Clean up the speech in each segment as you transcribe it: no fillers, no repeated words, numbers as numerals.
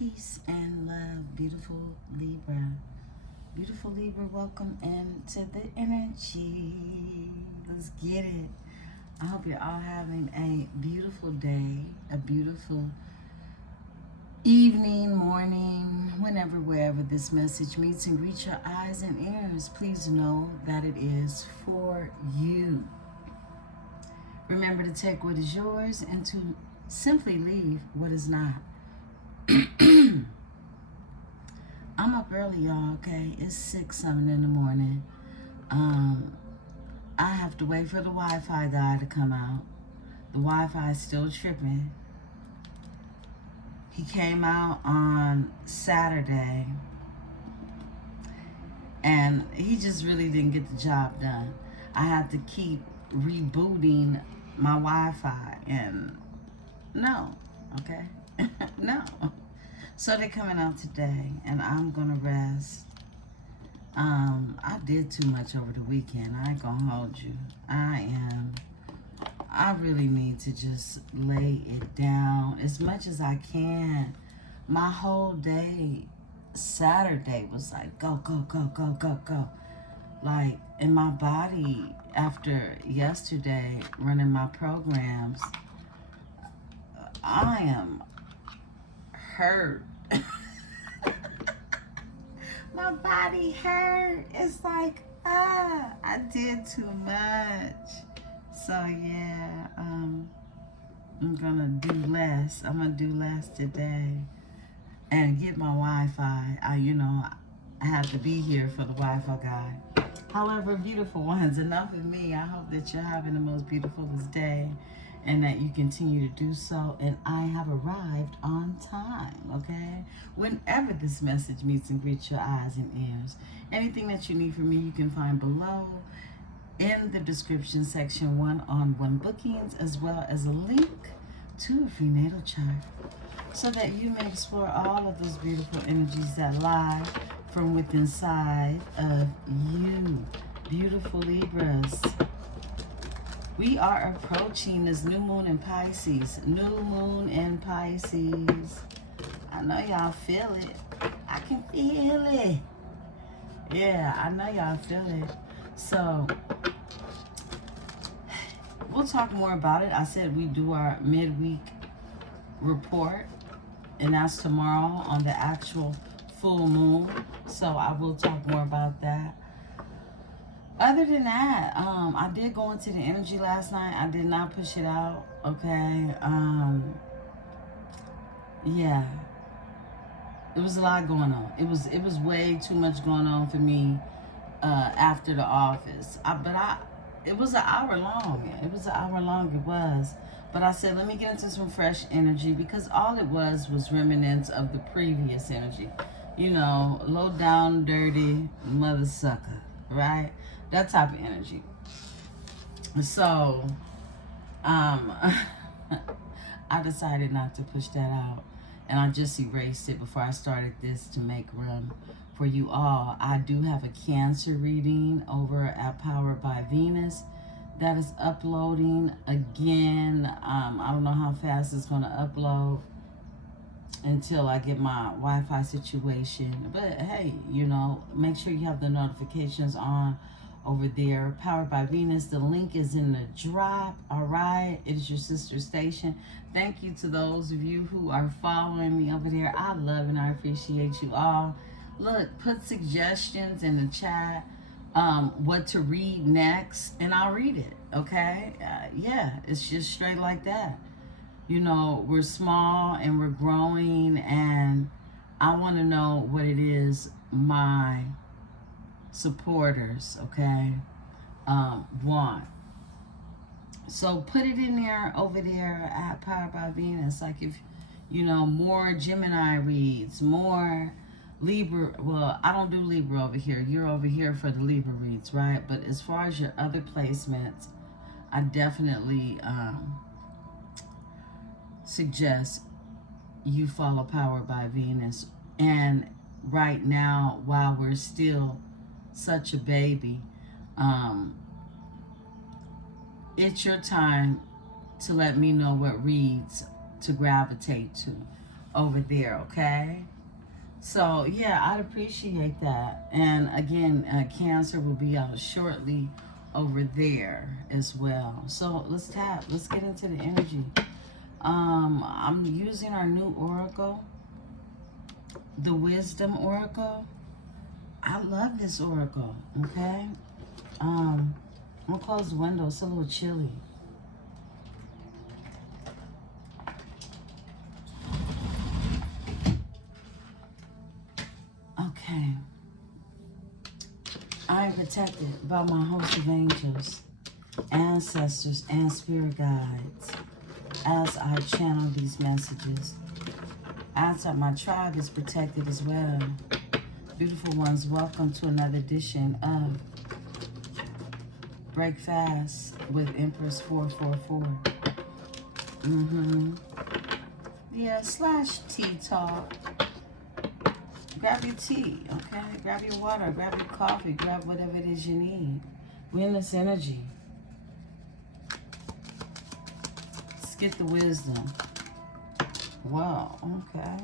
Peace and love, beautiful Libra. Beautiful Libra, welcome into the energy. Let's get it. I hope you're all having a beautiful day, a beautiful evening, morning, whenever, wherever this message meets and greets your eyes and ears. Please know that it is for you. Remember to take what is yours and to simply leave what is not. I'm up early, y'all, okay? It's 6 something in the morning. I have to wait for the Wi-Fi guy to come out. The Wi-Fi is still tripping. He came out on Saturday, and he just really didn't get the job done. I had to keep rebooting my Wi-Fi, and no, okay? No. So they're coming out today, and I'm gonna rest. I did too much over the weekend. I ain't gonna hold you. I really need to just lay it down as much as I can. My whole day, Saturday, was like, go, go, go, go, go, go. Like, in my body, after yesterday, running my programs, I am hurt. My body hurt. It's like, I did too much. So yeah, I'm gonna do less. I'm gonna do less today and get my Wi-Fi. I have to be here for the Wi-Fi guy. However, beautiful ones, enough of me. I hope that you're having the most beautifulest day and that you continue to do so. And I have arrived on time, okay? Whenever this message meets and greets your eyes and ears, anything that you need from me, you can find below in the description section, one-on-one bookings, as well as a link to a free natal chart so that you may explore all of those beautiful energies that lie from within inside of you. Beautiful Libras. We are approaching this new moon in Pisces. New moon in Pisces. I know y'all feel it. I can feel it. Yeah, I know y'all feel it. So, we'll talk more about it. I said we do our midweek report, and that's tomorrow on the actual full moon. So I will talk more about that. Other than that, I did go into the energy last night. I did not push it out, okay? Yeah. It was a lot going on. It was way too much going on for me after the office. It was an hour long. It was. But I said, let me get into some fresh energy, because all it was remnants of the previous energy. Low down, dirty mother sucker, right? That type of energy. So, I decided not to push that out. And I just erased it before I started this to make room for you all. I do have a Cancer reading over at Powered by Venus that is uploading again. I don't know how fast it's going to upload until I get my Wi-Fi situation. But hey, make sure you have the notifications on over there. Powered by Venus. The link is in the drop. All right. It is your sister station. Thank you to those of you who are following me over there. I love and I appreciate you all. Look, put suggestions in the chat, what to read next, and I'll read it. Okay. Yeah, it's just straight like that. We're small and we're growing, and I want to know what it is my supporters, okay, want. So put it in there over there at Powered by Venus. Like, if more Gemini reads, more Libra. Well, I don't do Libra over here. You're over here for the Libra reads, right? But as far as your other placements, I definitely suggest you follow Powered by Venus. And right now, while we're still such a baby, it's your time to let me know what reads to gravitate to. over there, okay? So, yeah, I'd appreciate that. And again, Cancer will be out shortly over there as well. So, let's tap. Let's get into the energy. I'm using our new oracle, the Wisdom Oracle. I love this oracle, okay? I'm gonna close the window. It's a little chilly. Okay. I am protected by my host of angels, ancestors, and spirit guides as I channel these messages. As my tribe is protected as well. Beautiful ones, welcome to another edition of Break Fast with Empress 444. Yeah, / tea talk. Grab your tea, okay? Grab your water, grab your coffee, grab whatever it is you need. We're in this energy. Let's get the wisdom. Wow, okay.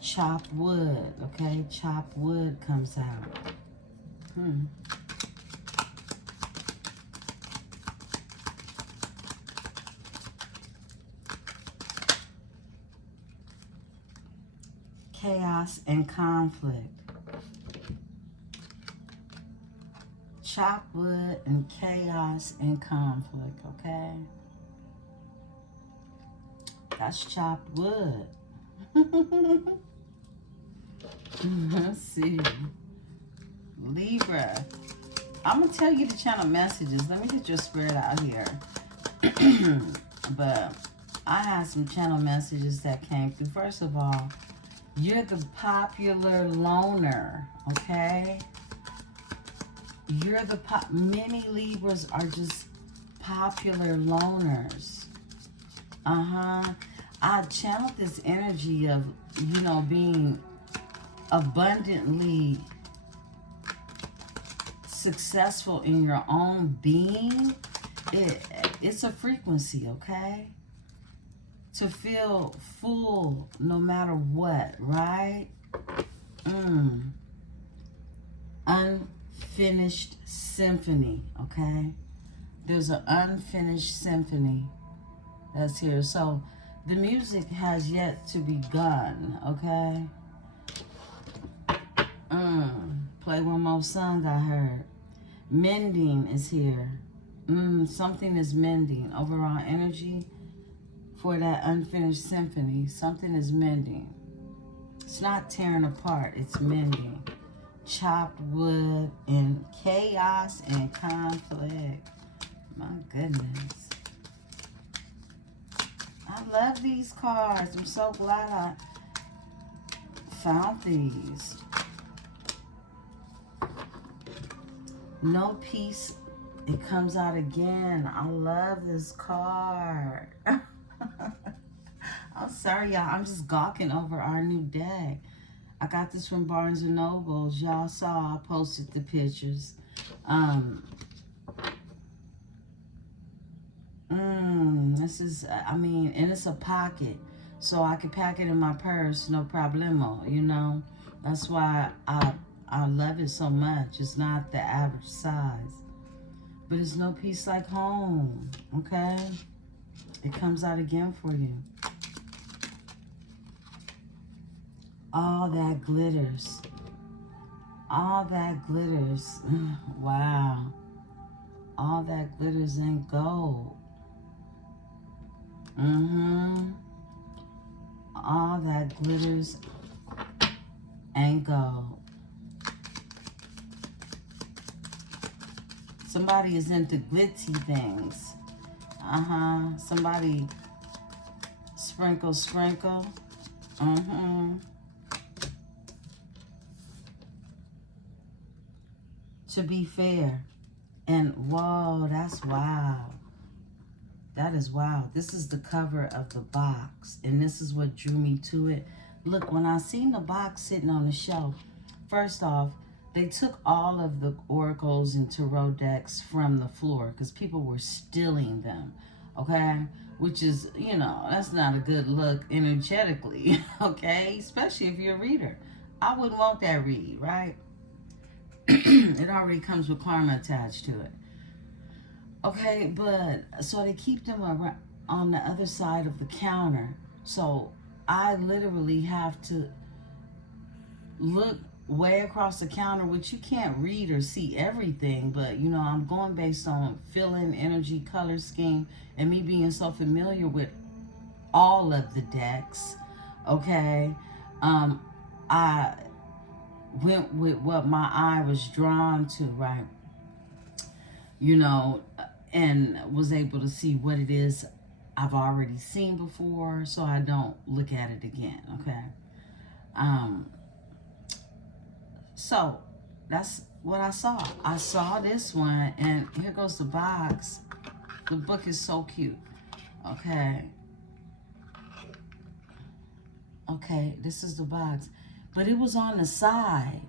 Chopped wood, okay? Chopped wood comes out. Chaos and conflict. Chopped wood and chaos and conflict, okay? That's chopped wood. Let's see. Libra. I'm going to tell you to channel messages. Let me get your spirit out here. But I had some channel messages that came through. First of all, you're the popular loner, okay? You're the many Libras are just popular loners. I channeled this energy of, you know, being abundantly successful in your own being. It's a frequency, okay? To feel full no matter what, right? Unfinished symphony, okay? There's an unfinished symphony that's here. So the music has yet to be begun, okay? Play one more song I heard. Mending is here. Something is mending. Overall energy for that unfinished symphony. Something is mending. It's not tearing apart. It's mending. Chopped wood and chaos and conflict. My goodness. I love these cards. I'm so glad I found these. No peace. It comes out again. I love this card. I'm sorry, y'all. I'm just gawking over our new deck. I got this from Barnes & Noble. Y'all saw I posted the pictures. This is, I mean, and it's a pocket. So I can pack it in my purse, no problemo, you know. That's why I love it so much. It's not the average size. But it's no peace like home, okay? It comes out again for you. All that glitters. All that glitters. Wow. All that glitters ain't gold. All that glitters ain't gold. Somebody is into glitzy things. Somebody sprinkle. To be fair. And whoa, that's wow. That is wow. This is the cover of the box. And this is what drew me to it. Look, when I seen the box sitting on the shelf, first off, they took all of the oracles and tarot decks from the floor because people were stealing them, okay? which is, you know, that's not a good look energetically, okay? Especially if you're a reader. I wouldn't want that read, right? It already comes with karma attached to it. Okay, but so they keep them around on the other side of the counter. So I literally have to look way across the counter, which you can't read or see everything, but you know, I'm going based on feeling, energy, color scheme, and me being so familiar with all of the decks. Okay. I went with what my eye was drawn to, right? You know, and was able to see what it is I've already seen before, so I don't look at it again. Okay. So that's what I saw. I saw this one, and here goes the box. The book is so cute. Okay. Okay, this is the box. But it was on the side.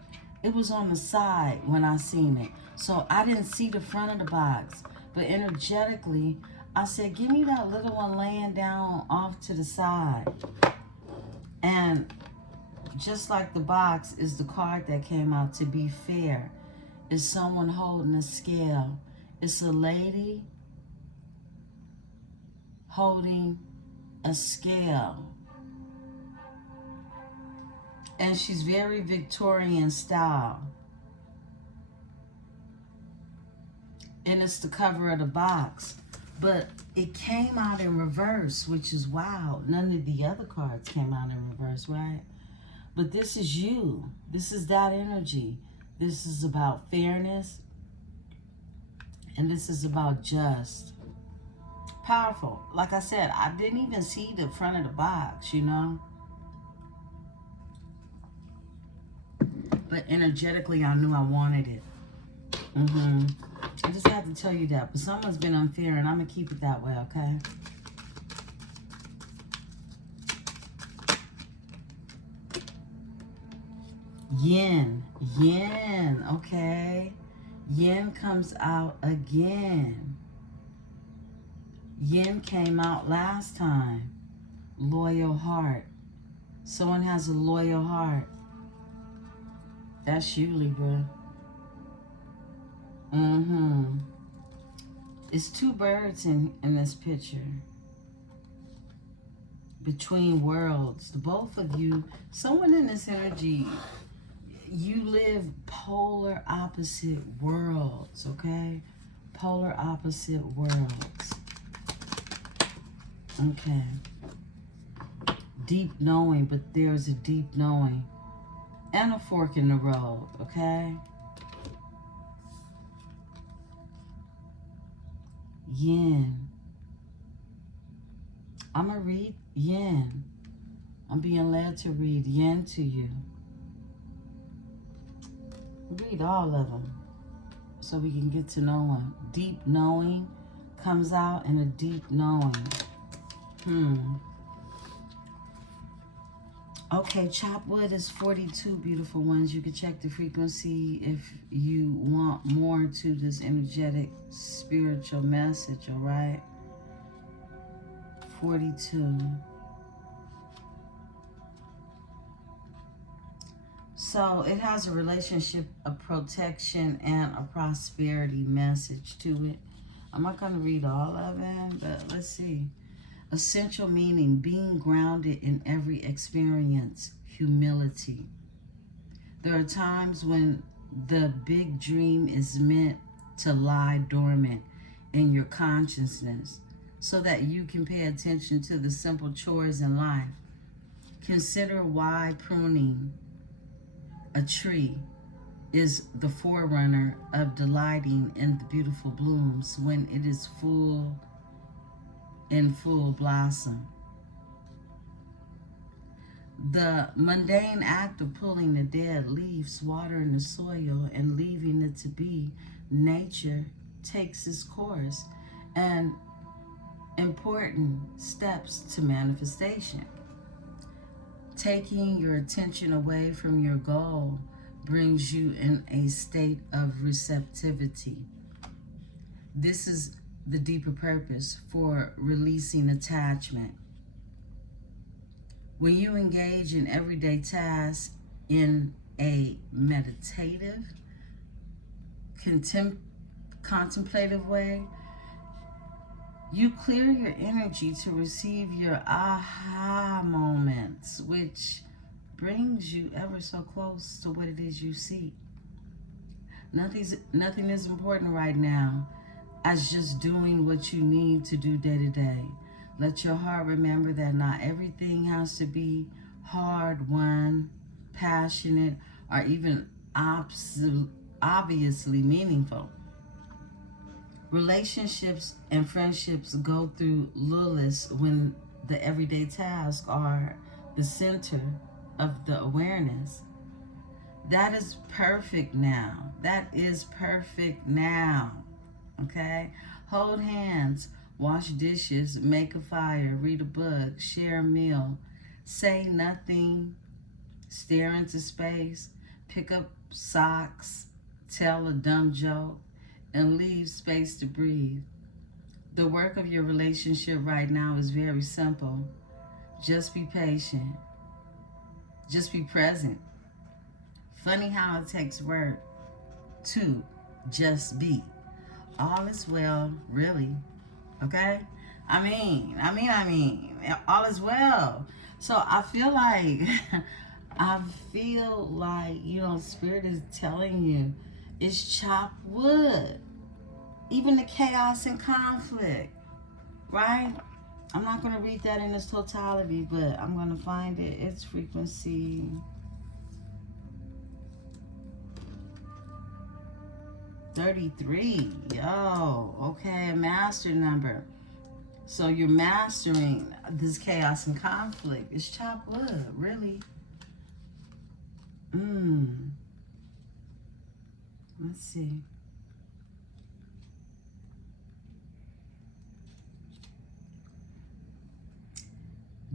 It was on the side when I seen it. So I didn't see the front of the box. But energetically, I said, give me that little one laying down off to the side. And just like the box is the card that came out, to be fair, is someone holding a scale. It's a lady holding a scale. And she's very Victorian style. And it's the cover of the box. But it came out in reverse, which is wild. None of the other cards came out in reverse, right? But this is you. This is that energy. This is about fairness. And this is about just. Powerful. Like I said, I didn't even see the front of the box, you know? But energetically, I knew I wanted it. I just had to tell you that. But someone's been unfair, and I'm going to keep it that way, okay? Yin. Yin, okay? Yin comes out again. Yin came out last time. Loyal heart. Someone has a loyal heart. That's you, Libra. It's two birds in this picture. Between worlds. The both of you, someone in this energy, you live polar opposite worlds, okay? Polar opposite worlds. Okay. Deep knowing, but there's a deep knowing. And a fork in the road, okay? Yin. I'm going to read Yin. I'm being led to read Yin to you. Read all of them so we can get to know them. Deep knowing comes out in a deep knowing. Okay, chop wood is 42, beautiful ones. You can check the frequency if you want more to this energetic spiritual message, all right? 42. So it has a relationship, a protection, and a prosperity message to it. I'm not going to read all of them, but let's see. Essential meaning, being grounded in every experience, humility. There are times when the big dream is meant to lie dormant in your consciousness so that you can pay attention to the simple chores in life. Consider why pruning a tree is the forerunner of delighting in the beautiful blooms when it is in full blossom. The mundane act of pulling the dead leaves, watering the soil, and leaving it to be, nature takes its course and important steps to manifestation. Taking your attention away from your goal brings you in a state of receptivity. This is the deeper purpose for releasing attachment. When you engage in everyday tasks in a meditative, contemplative way, you clear your energy to receive your aha moments, which brings you ever so close to what it is you seek. Nothing is important right now as just doing what you need to do day to day. Let your heart remember that not everything has to be hard won, passionate, or even obviously meaningful. Relationships and friendships go through lullus when the everyday tasks are the center of the awareness. That is perfect now. That is perfect now. Okay? Hold hands, wash dishes, make a fire, read a book, share a meal, say nothing, stare into space, pick up socks, tell a dumb joke, and leave space to breathe. The work of your relationship right now is very simple. Just be patient. Just be present. Funny how it takes work to just be. All is well, really. Okay? I mean, all is well. So I feel like, Spirit is telling you, it's chop wood. Even the chaos and conflict, right? I'm not going to read that in its totality, but I'm going to find it. It's frequency 33. Yo, okay, a master number. So you're mastering this chaos and conflict. It's chop wood, really. Let's see.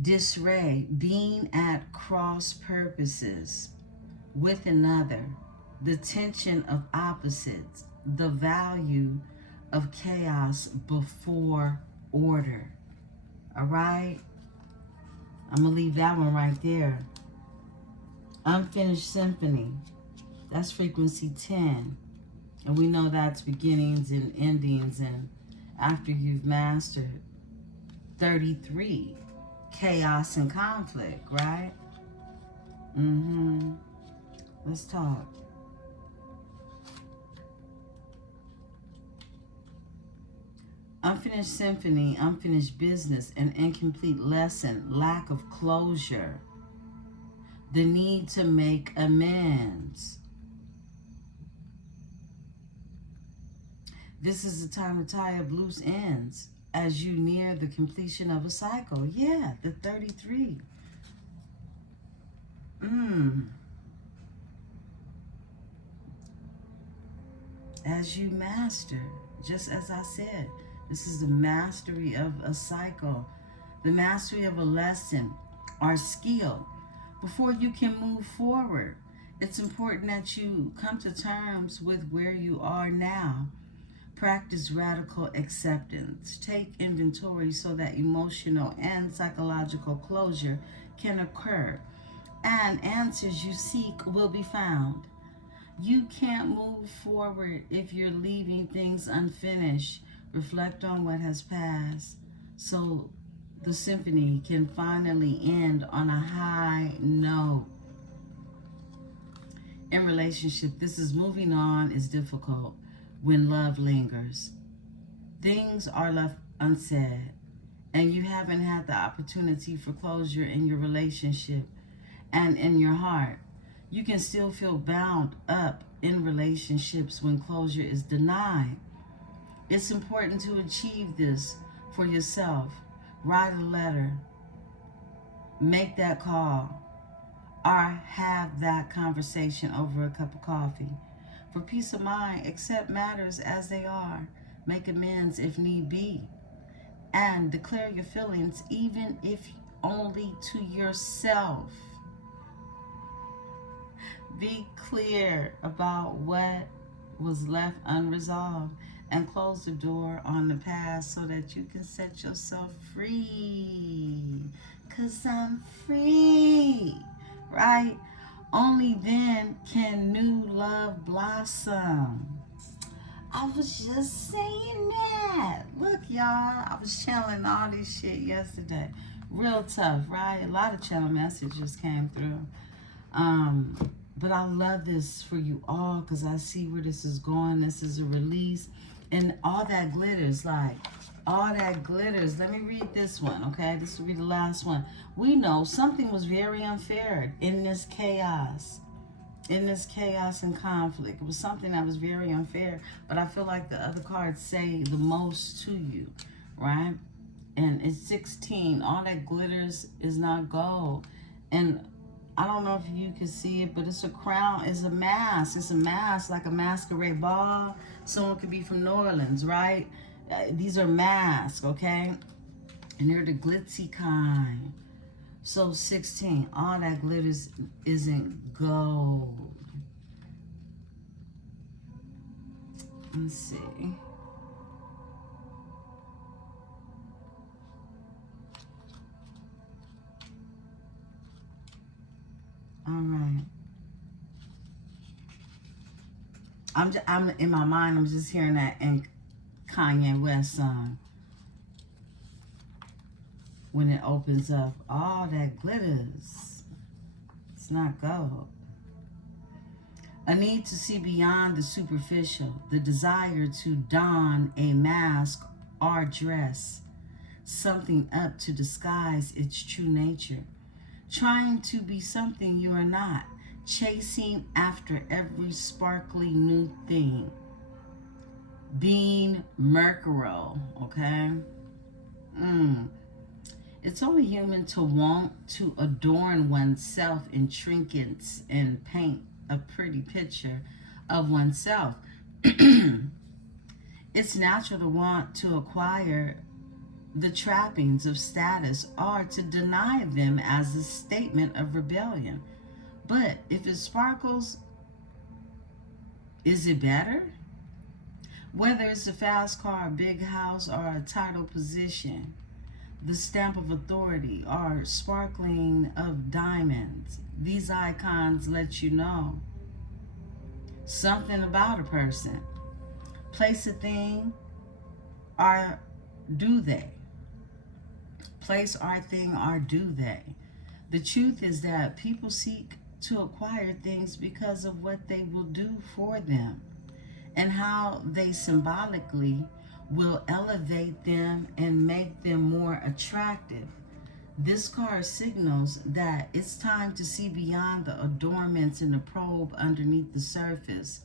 Disarray, being at cross purposes with another, the tension of opposites, the value of chaos before order. All right? I'm going to leave that one right there. Unfinished symphony. That's frequency 10. And we know that's beginnings and endings. And after you've mastered 33, chaos and conflict, right? Let's talk. Unfinished symphony, unfinished business, an incomplete lesson, lack of closure, the need to make amends. This is the time to tie up loose ends as you near the completion of a cycle. Yeah, the 33. As you master, just as I said, this is the mastery of a cycle, the mastery of a lesson or skill. Before you can move forward, it's important that you come to terms with where you are now. Practice radical acceptance. Take inventory so that emotional and psychological closure can occur, and answers you seek will be found. You can't move forward if you're leaving things unfinished. Reflect on what has passed so the symphony can finally end on a high note. In relationship, this is moving on is difficult when love lingers. Things are left unsaid, and you haven't had the opportunity for closure in your relationship and in your heart. You can still feel bound up in relationships when closure is denied. It's important to achieve this for yourself. Write a letter, make that call, or have that conversation over a cup of coffee. For peace of mind, accept matters as they are. Make amends if need be. And declare your feelings, even if only to yourself. Be clear about what was left unresolved and close the door on the past so that you can set yourself free. 'Cause I'm free, right? Only then can new love blossom. I was just saying that. Look, y'all, I was channeling all this shit yesterday. Real tough, right? A lot of channel messages came through. But I love this for you all because I see where this is going. This is a release. And all that glitters, like, all that glitters. Let me read this one, okay? This will be the last one. We know something was very unfair in this chaos. In this chaos and conflict. It was something that was very unfair. But I feel like the other cards say the most to you, right? And it's 16. All that glitters is not gold. And I don't know if you can see it, but it's a crown. It's a mask. It's a mask, like a masquerade ball. Someone could be from New Orleans, right? These are masks, okay? And they're the glitzy kind. So 16. All that glitters isn't gold. Let's see. All right. I'm in my mind. I'm just hearing that in Kanye West song. When it opens up, all that glitters. It's not gold. A need to see beyond the superficial. The desire to don a mask or dress something up to disguise its true nature. Trying to be something you are not, chasing after every sparkly new thing, being mercurial, okay? It's only human to want to adorn oneself in trinkets and paint a pretty picture of oneself. It's natural to want to acquire the trappings of status or to deny them as a statement of rebellion. But if it sparkles, is it better? Whether it's a fast car, a big house, or a title position, the stamp of authority, or sparkling of diamonds, these icons let you know something about a person. Place a thing, or do they? Place our thing, or do they? The truth is that people seek to acquire things because of what they will do for them and how they symbolically will elevate them and make them more attractive. This card signals that it's time to see beyond the adornments and the probe underneath the surface.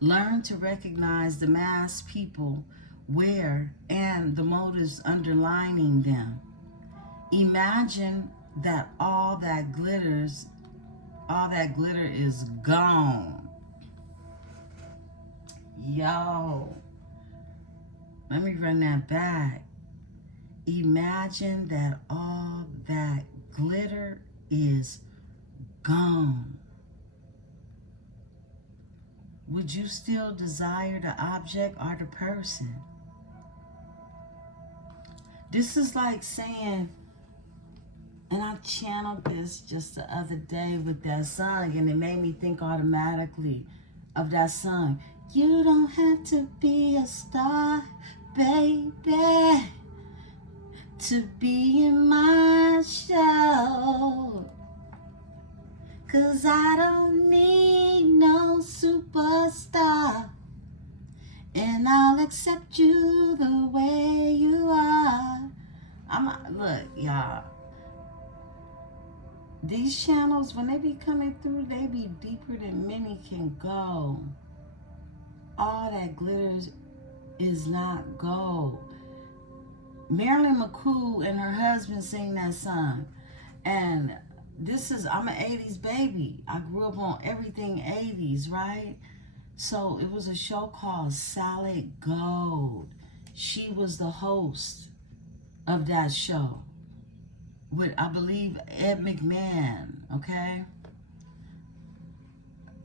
Learn to recognize the masks people wear and the motives underlining them. Imagine that all that glitter is gone. Yo, let me run that back. Imagine that all that glitter is gone. Would you still desire the object or the person? This is like saying, and I channeled this just the other day with that song, and it made me think automatically of that song. You don't have to be a star, baby, to be in my show. 'Cause I don't need no superstar, and I'll accept you the way you are. Look, y'all. These channels, when they be coming through, they be deeper than many can go. All that glitters is not gold. Marilyn McCool and her husband sing that song. And I'm an 80s baby. I grew up on everything 80s, right? So it was a show called Solid Gold. She was the host of that show with, I believe, Ed McMahon, okay?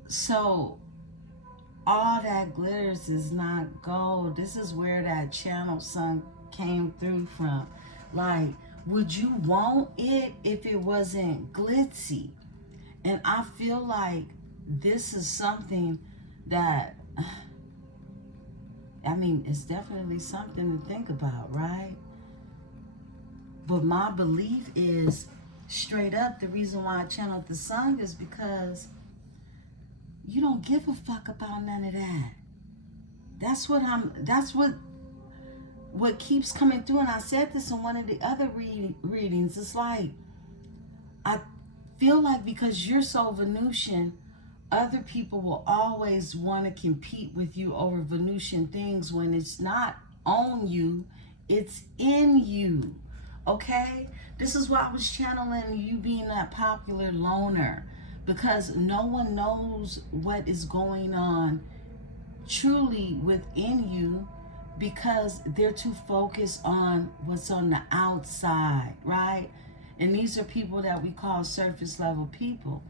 So All that glitters is not gold. This is where that channel sun came through from. Like, would you want it if it wasn't glitzy? And I feel like this is something that, I mean, it's definitely something to think about, right? But my belief is, straight up, the reason why I channeled the sun is because you don't give a fuck about none of that. That's what keeps coming through. And I said this in one of the other readings. It's like, I feel like because you're so Venusian, other people will always want to compete with you over Venusian things when it's not on you, it's in you. Okay? This is why I was channeling you being that popular loner, because no one knows what is going on truly within you, because they're too focused on what's on the outside, right? And these are people that we call surface level people.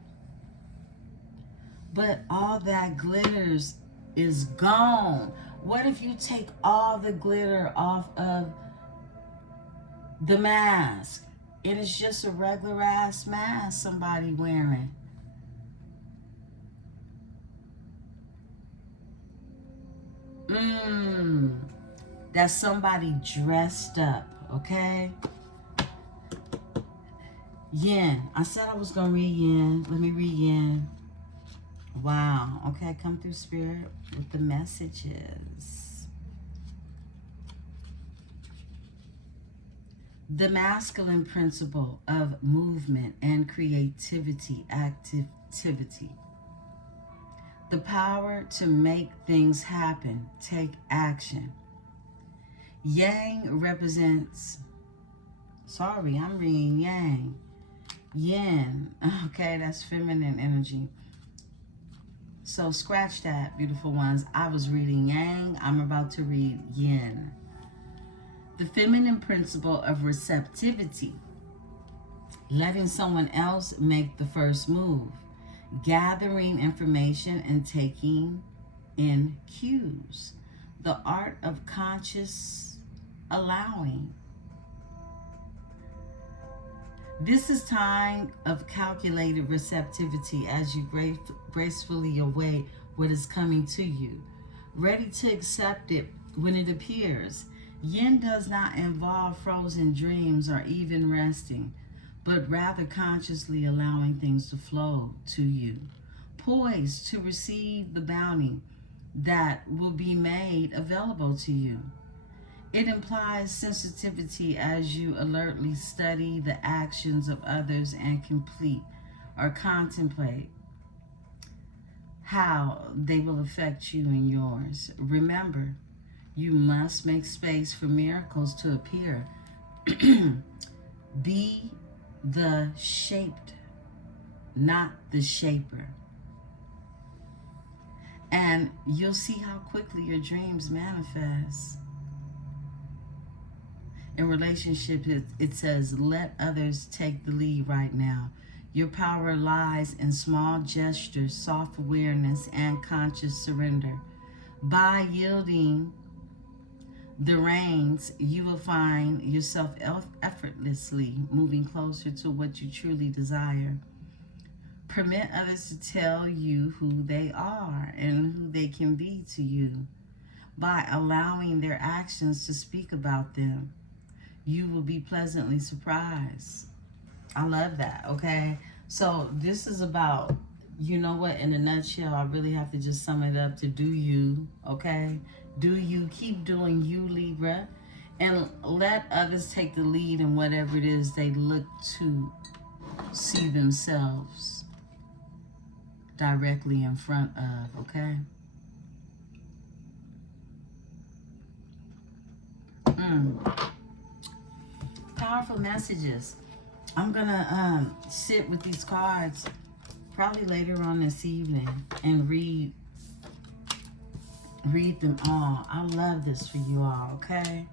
But all that glitters is gone. What if you take all the glitter off of the mask? It is just a regular ass mask somebody wearing. That's somebody dressed up, okay? Yin. I said I was gonna read yin. Let me read yin. Wow. Okay, come through, Spirit, with the messages. The masculine principle of movement and creativity, activity. The power to make things happen, take action. Yang represents, sorry, I'm reading yang. Yin, okay, that's feminine energy. So scratch that, beautiful ones. I was reading yang, I'm about to read yin. The feminine principle of receptivity, letting someone else make the first move, gathering information and taking in cues. The art of conscious allowing. This is time of calculated receptivity as you gracefully await what is coming to you, ready to accept it when it appears. Yin does not involve frozen dreams or even resting, but rather consciously allowing things to flow to you, poised to receive the bounty that will be made available to you. It implies sensitivity as you alertly study the actions of others and complete or contemplate how they will affect you and yours. Remember, you must make space for miracles to appear. Be the shaped, not the shaper. And you'll see how quickly your dreams manifest. In relationships, it says, let others take the lead right now. Your power lies in small gestures, soft awareness, and conscious surrender. By yielding the reins, you will find yourself effortlessly moving closer to what you truly desire. Permit others to tell you who they are and who they can be to you. By allowing their actions to speak about them, you will be pleasantly surprised. I love that, okay? So this is about, you know what, in a nutshell, I really have to just sum it up to do you, okay? Do you, keep doing you, Libra, and let others take the lead in whatever it is they look to see themselves directly in front of, okay? Powerful messages. I'm gonna sit with these cards probably later on this evening and read them all. I love this for you all, okay?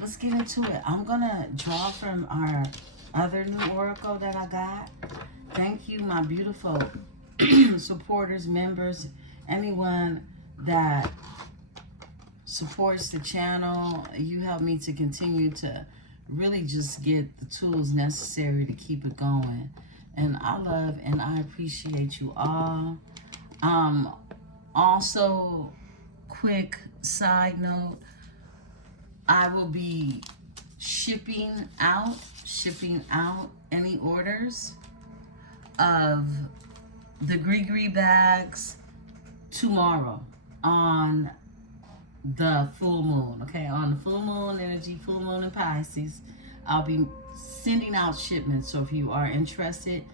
Let's get into it. I'm gonna draw from our other new oracle that I got. Thank you, my beautiful supporters, members, anyone that supports the channel. You help me to continue to really just get the tools necessary to keep it going. And I love and I appreciate you all. Also, quick side note, I will be shipping out any orders of the Gree bags tomorrow on the full moon. Okay, on the full moon energy, full moon in Pisces, I'll be sending out shipments. So if you are interested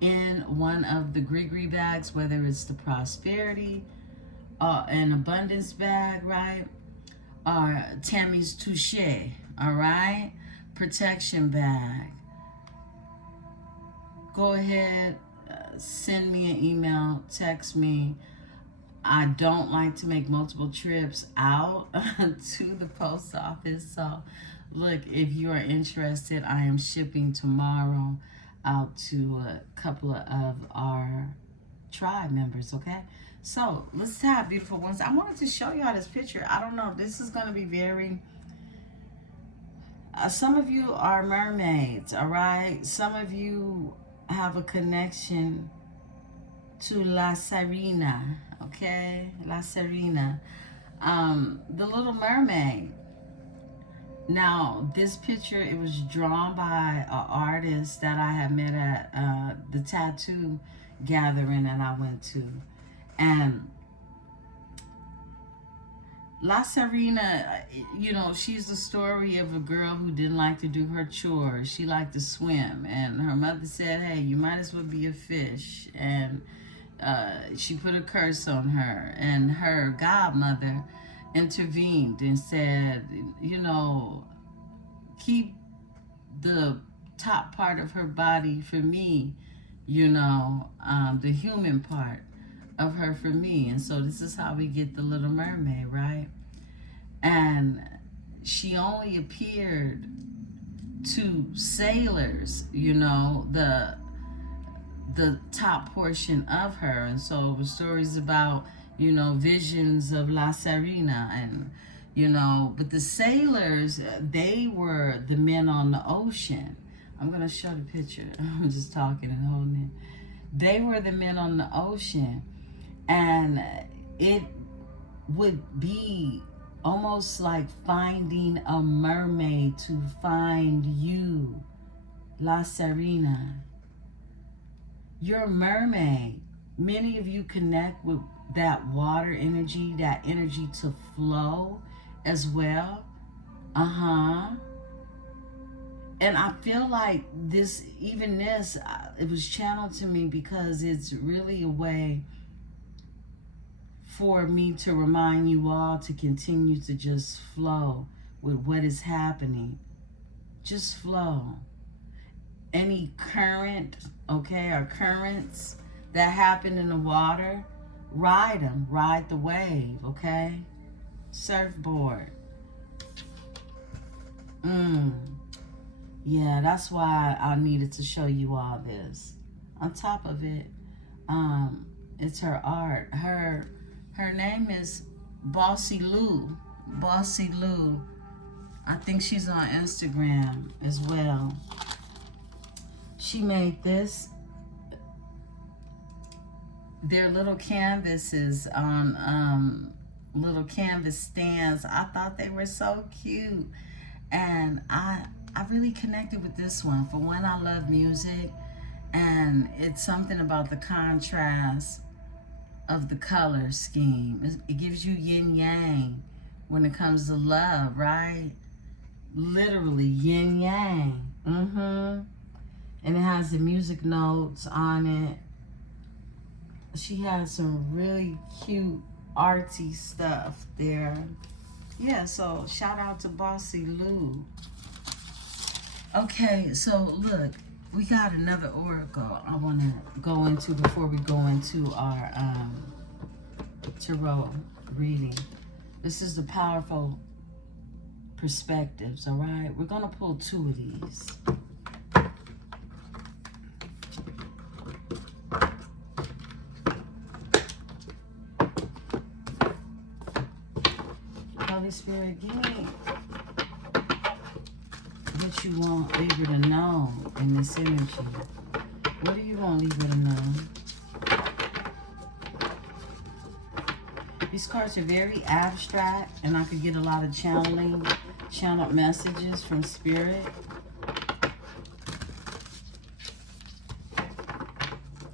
in one of the Gree bags, whether it's the prosperity an abundance bag, right, or Tammy's Touche, all right, protection bag, go ahead, send me an email, text me. I don't like to make multiple trips out to the post office. So look, if you are interested, I am shipping tomorrow out to a couple of our tribe members, okay? So let's tap, beautiful ones. I wanted to show y'all this picture. I don't know, this is going to be very... some of you are mermaids, all right? Some of you have a connection to La Sirena, okay? La Sirena, the Little Mermaid. Now, this picture, it was drawn by an artist that I had met at the tattoo gathering that I went to. And La Sirena, you know, she's the story of a girl who didn't like to do her chores. She liked to swim. And her mother said, hey, you might as well be a fish. And she put a curse on her. And her godmother intervened and said, you know, keep the top part of her body for me, you know, the human part of her for me. And so this is how we get the Little Mermaid, right? And she only appeared to sailors, you know, the top portion of her. And so it was stories about, you know, visions of La Sirena, and you know, but the sailors, they were the men on the ocean. I'm gonna show the picture. I'm just talking and holding it. They were the men on the ocean. And it would be almost like finding a mermaid to find you, La Sirena. You're a mermaid. Many of you connect with that water energy, that energy to flow as well. And I feel like this, even this, it was channeled to me because it's really a way for me to remind you all to continue to just flow with what is happening. Just flow. Any current, okay, or currents that happen in the water, ride them, ride the wave, okay? Surfboard. Yeah, that's why I needed to show you all this. On top of it, it's her art. Her name is Bossy Lou. Bossy Lou. I think she's on Instagram as well. She made this. They're little canvases on little canvas stands. I thought they were so cute. And I really connected with this one. For one, I love music. And it's something about the contrast of the color scheme. It gives you yin yang when it comes to love, right? Literally yin yang. And it has the music notes on it. She has some really cute artsy stuff there. Yeah, so shout out to Bossy Lou. Okay, so look, we got another oracle I want to go into before we go into our tarot reading. This is the powerful perspectives, all right? We're going to pull two of these. Holy Spirit, give me what you want Libra to know in this energy. What do you want Libra to know? These cards are very abstract, and I could get a lot of channeled messages from Spirit.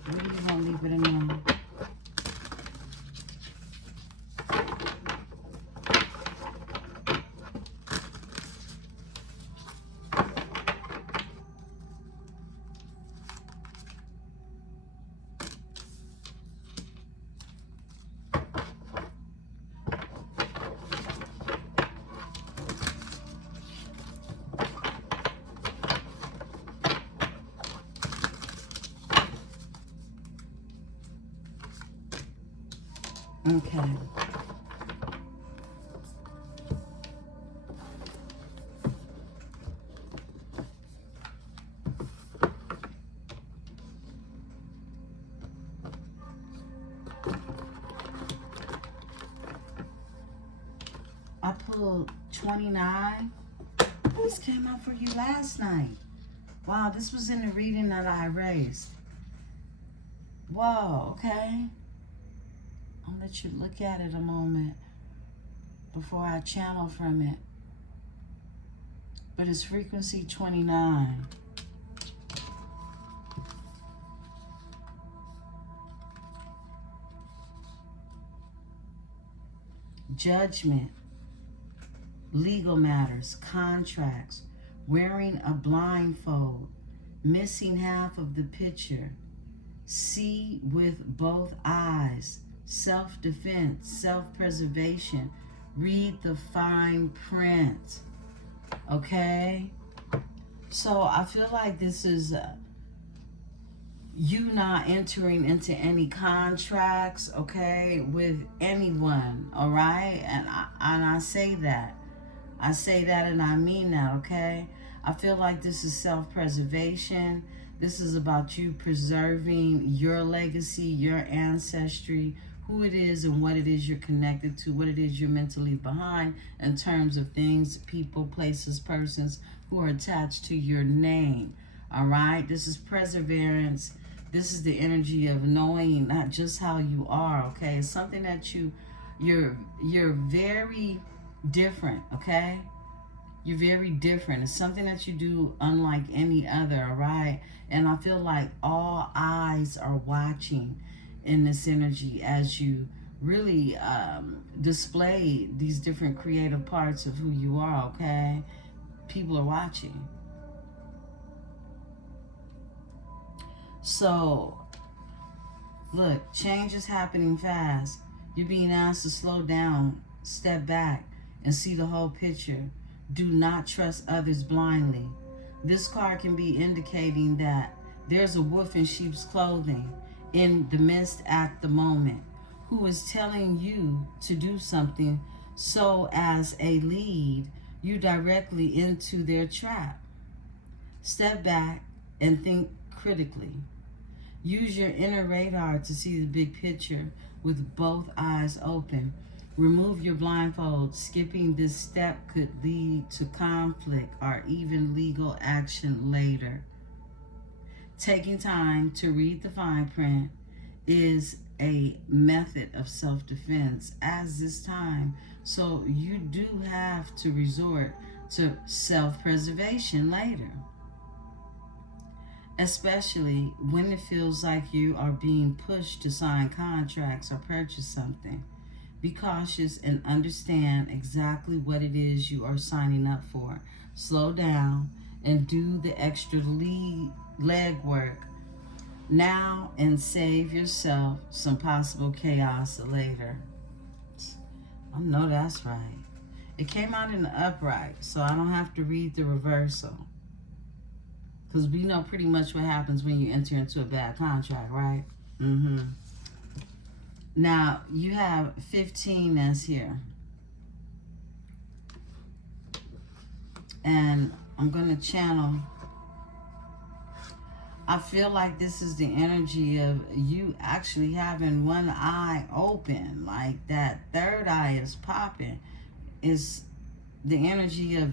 What do you want Libra to know? Okay. I pulled 29. This came out for you last night. Wow, this was in the reading that I erased. Whoa, okay. I'll let you look at it a moment before I channel from it. But it's frequency 29. Judgment, legal matters, contracts, wearing a blindfold, missing half of the picture, see with both eyes, self-defense, self-preservation, read the fine print. Okay? So I feel like this is you not entering into any contracts, okay, with anyone, all right? And I say that. I say that and I mean that, okay? I feel like this is self-preservation. This is about you preserving your legacy, your ancestry, who it is and what it is you're connected to, what it is you're meant to leave behind in terms of things, people, places, persons who are attached to your name, all right? This is perseverance. This is the energy of knowing not just how you are, okay? It's something that you're very different, okay? You're very different. It's something that you do unlike any other, all right? And I feel like all eyes are watching in this energy as you really display these different creative parts of who you are, okay? People are watching. So, look, change is happening fast. You're being asked to slow down, step back, and see the whole picture. Do not trust others blindly. This card can be indicating that there's a wolf in sheep's clothing in the midst at the moment who is telling you to do something, so as a lead you directly into their trap. Step back and think critically. Use your inner radar to see the big picture with both eyes open. Remove your blindfold. Skipping this step could lead to conflict or even legal action later. Taking time to read the fine print is a method of self-defense as this time. So you do have to resort to self-preservation later, especially when it feels like you are being pushed to sign contracts or purchase something. Be cautious and understand exactly what it is you are signing up for. Slow down and do the extra legwork now and save yourself some possible chaos later. I know that's right. It came out in the upright, so I don't have to read the reversal. Because we know pretty much what happens when you enter into a bad contract, right? Mm-hmm. Now, you have 15 that's here. And I'm going to channel. I feel like this is the energy of you actually having one eye open. Like that third eye is popping. It's the energy of,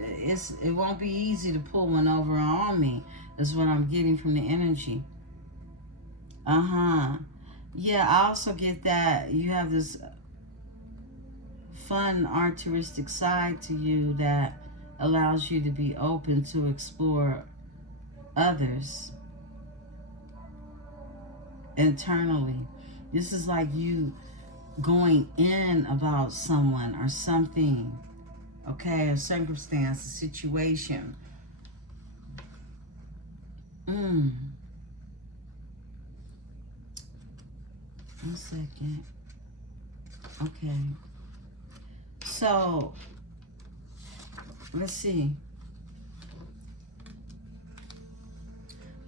it won't be easy to pull one over on me, is what I'm getting from the energy. Yeah, I also get that you have this fun, artistic side to you that allows you to be open to explore others internally. This is like you going in about someone or something, okay, a circumstance, a situation. 1 second. Okay. So, let's see.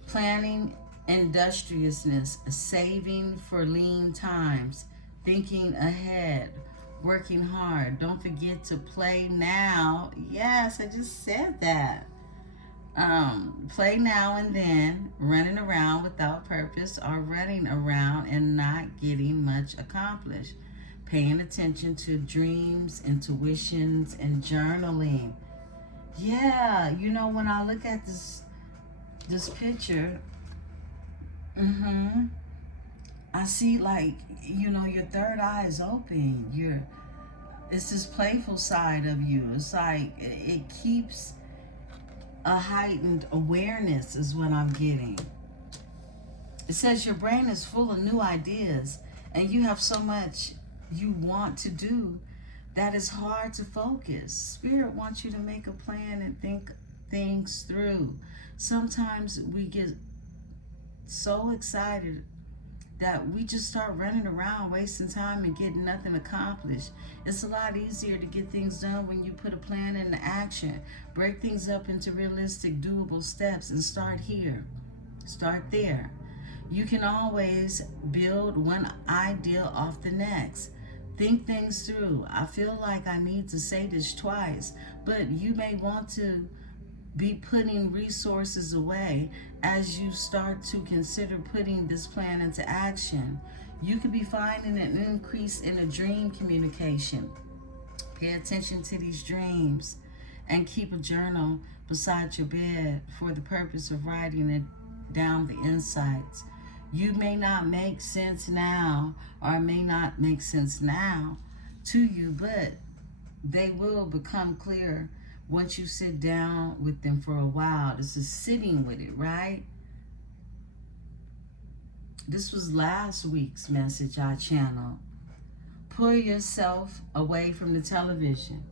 Planning, industriousness, saving for lean times, thinking ahead, working hard. Don't forget to play now. Yes, I just said that. Play now and then, running around without purpose or running around and not getting much accomplished. Paying attention to dreams, intuitions, and journaling. Yeah, you know, when I look at this picture, I see, like, you know, your third eye is open. It's this playful side of you. It's like it keeps a heightened awareness is what I'm getting. It says your brain is full of new ideas and you have so much you want to do that is hard to focus. Spirit wants you to make a plan and think things through. Sometimes we get so excited that we just start running around wasting time and getting nothing accomplished. It's a lot easier to get things done when you put a plan into action, break things up into realistic, doable steps, and start here. Start there. You can always build one idea off the next. Think things through. I feel like I need to say this twice, but you may want to be putting resources away as you start to consider putting this plan into action. You could be finding an increase in a dream communication. Pay attention to these dreams and keep a journal beside your bed for the purpose of writing it down, the insights. You may not make sense now, or it may not make sense now to you, but they will become clear once you sit down with them for a while. This is sitting with it, right? This was last week's message I channeled. Pull yourself away from the television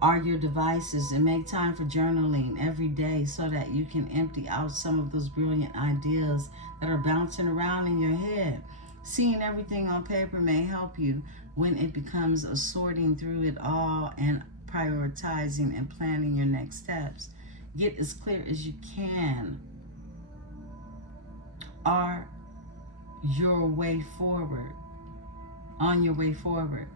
or your devices and make time for journaling every day so that you can empty out some of those brilliant ideas that are bouncing around in your head. Seeing everything on paper may help you when it becomes a sorting through it all and prioritizing and planning your next steps. Get as clear as you can. Are your way forward, on your way forward,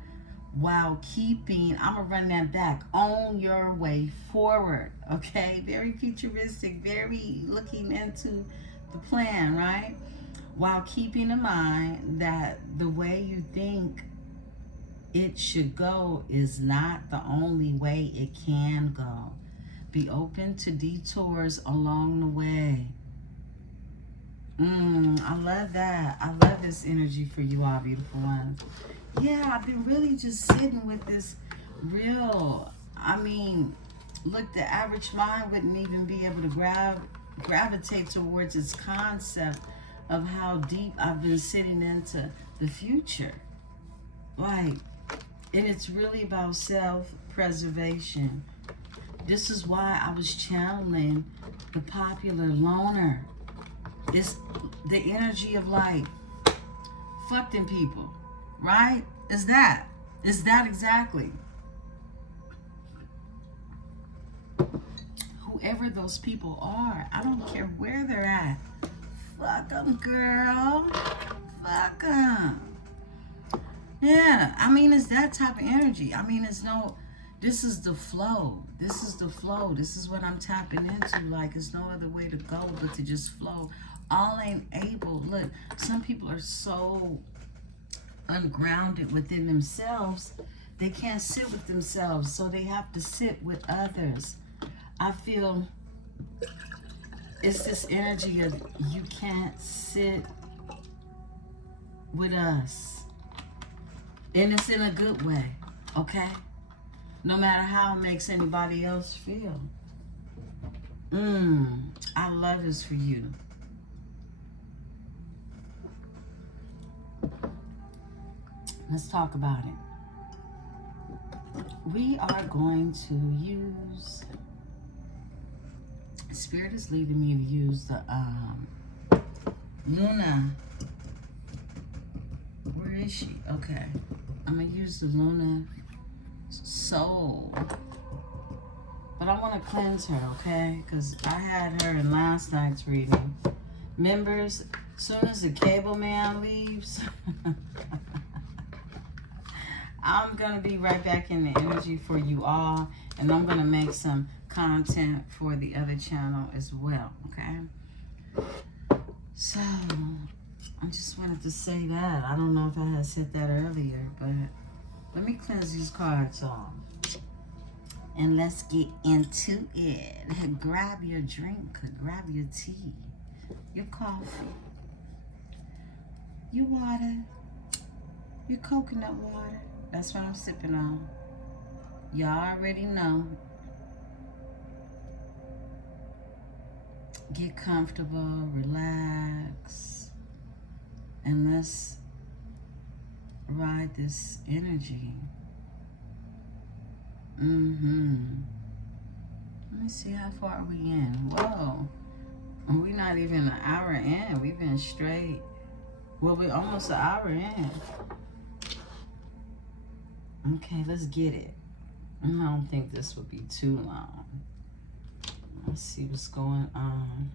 while keeping, I'm gonna run that back, on your way forward, okay? Very futuristic, very looking into the plan, right? While keeping in mind that the way you think it should go is not the only way it can go. Be open to detours along the way. I love that. I love this energy for you all, beautiful ones. Yeah, I've been really just sitting with this real, I mean, look, the average mind wouldn't even be able to gravitate towards its concept of how deep I've been sitting into the future. Like, and it's really about self-preservation. This is why I was channeling the popular loner. It's the energy of like, fuck them people, right? It's that exactly. Whoever those people are, I don't care where they're at. Fuck them, girl. Fuck them. Yeah, I mean, it's that type of energy. I mean, this is the flow. This is the flow. This is what I'm tapping into. Like, there's no other way to go but to just flow. All ain't able. Look, some people are so ungrounded within themselves, they can't sit with themselves, so they have to sit with others. I feel it's this energy of you can't sit with us. And it's in a good way, okay? No matter how it makes anybody else feel. I love this for you. Let's talk about it. We are going to use, Spirit is leading me to use the Luna. Where is she? Okay. I'm going to use the Luna Soul. But I want to cleanse her, okay? Because I had her in last night's reading. Members, as soon as the cable man leaves, I'm going to be right back in the energy for you all. And I'm going to make some content for the other channel as well, okay? So, I just wanted to say that. I don't know if I had said that earlier, but let me cleanse these cards off. And let's get into it. Grab your drink, grab your tea, your coffee, your water, your coconut water. That's what I'm sipping on. Y'all already know. Get comfortable, relax, and let's ride this energy. Let me see how far we in. Whoa. We're not even an hour in. We've been straight. Well, we're almost an hour in. Okay, let's get it. I don't think this will be too long. Let's see what's going on.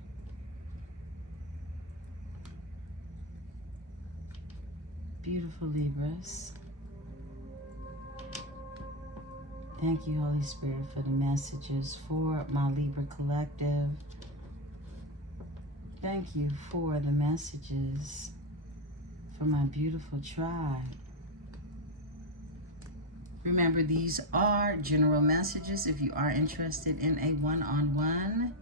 Beautiful Libras. Thank you, Holy Spirit, for the messages for my Libra collective. Thank you for the messages for my beautiful tribe. Remember, these are general messages. If you are interested in a one-on-one,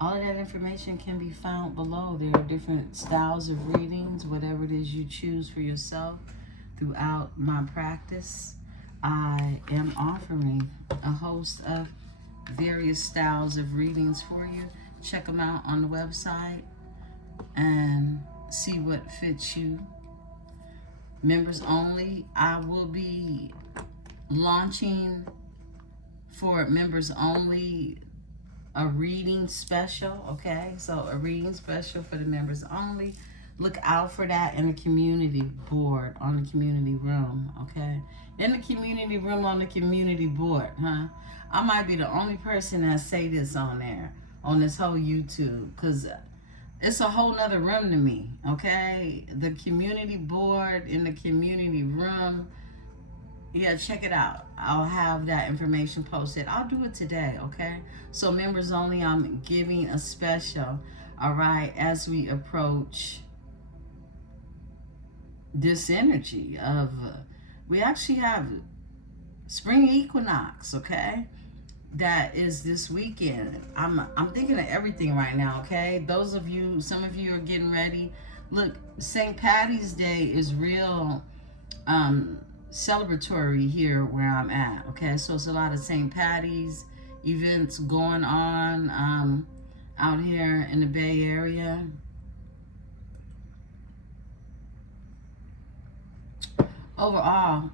all of that information can be found below. There are different styles of readings, whatever it is you choose for yourself. Throughout my practice, I am offering a host of various styles of readings for you. Check them out on the website and see what fits you. Members only. I will be launching for members only a reading special, okay? So a reading special for the members only. Look out for that in the community board, on the community room, okay? In the community room, on the community board, huh? I might be the only person that say this on there, on this whole YouTube, because it's a whole nother room to me, okay? The community board in the community room, yeah, check it out. I'll have that information posted. I'll do it today, okay? So members only, I'm giving a special, all right, as we approach this energy of, we actually have spring equinox, okay? That is this weekend. I'm thinking of everything right now, okay? Those of you, some of you are getting ready. Look, St. Patty's Day is real celebratory here where I'm at, okay? So it's a lot of St. Patty's events going on out here in the Bay Area. Overall,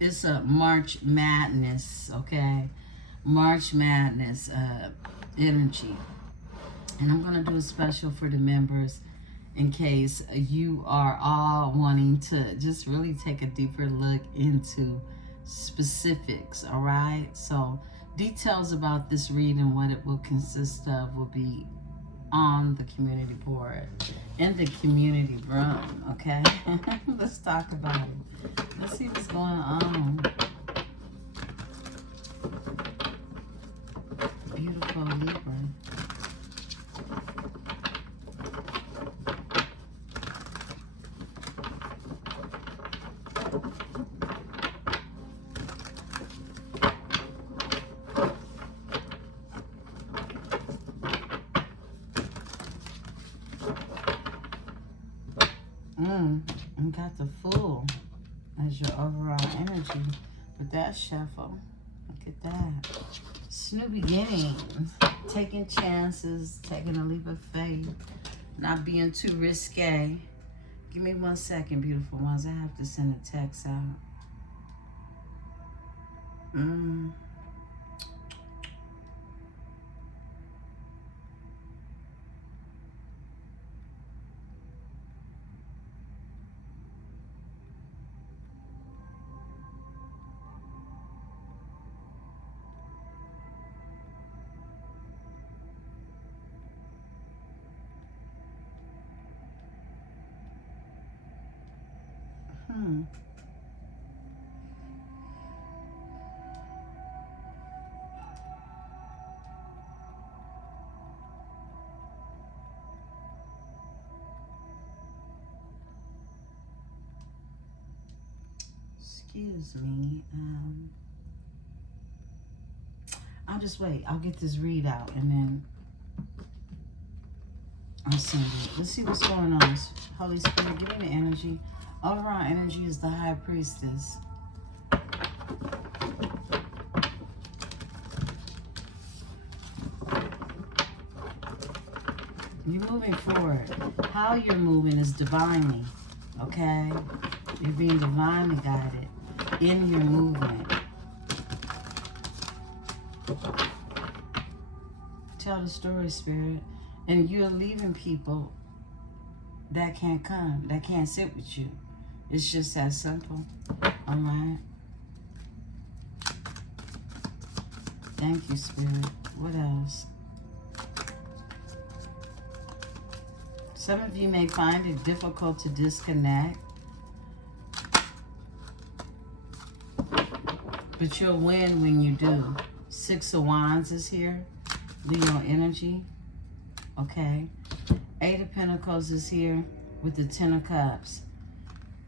it's a March Madness, okay? March Madness energy. And I'm going to do a special for the members in case you are all wanting to just really take a deeper look into specifics, all right? So details about this reading, what it will consist of, will be on the community board, in the community room, okay? Let's talk about it. Let's see what's going on. Beautiful Libra. You got the Fool as your overall energy with that shuffle. Look at that. It's new beginnings. Taking chances, taking a leap of faith, not being too risque. Give me 1 second, beautiful ones. I have to send a text out. Excuse me. I'll just wait. I'll get this readout and then I'll send it. Let's see what's going on. Holy Spirit, give me the energy. Overall energy is the High Priestess. You're moving forward. How you're moving is divinely, okay? You're being divinely guided in your movement. Tell the story, Spirit. And you're leaving people that can't come, that can't sit with you. It's just that simple. All right? Thank you, Spirit. What else? Some of you may find it difficult to disconnect, but you'll win when you do. 6 of Wands is here. Leo energy. Okay. 8 of Pentacles is here with the 10 of Cups.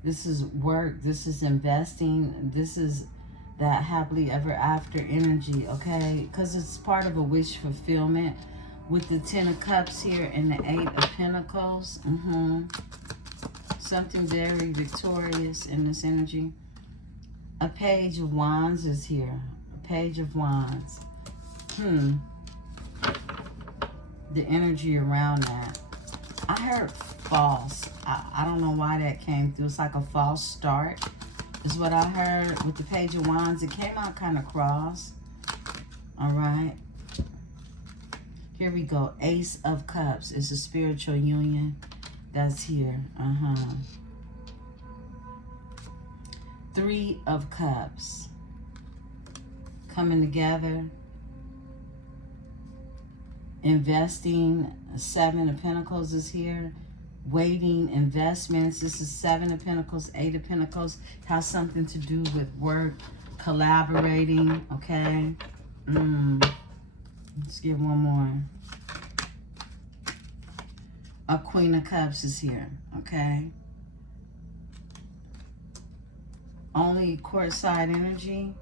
This is work. This is investing. This is that happily ever after energy, okay? Because it's part of a wish fulfillment. With the 10 of Cups here and the 8 of Pentacles. Something very victorious in this energy. A Page of Wands is here. A Page of Wands. The energy around that. I heard false. I don't know why that came through. It's like a false start is what I heard with the Page of Wands. It came out kind of cross. All right. Here we go. Ace of Cups. It's a spiritual union that's here. 3 of Cups. Coming together. Investing. 7 of Pentacles is here. Waiting. Investments. This is 7 of Pentacles. 8 of Pentacles. Has something to do with work. Collaborating. Okay. Let's get one more. A Queen of Cups is here, okay? Only courtside energy.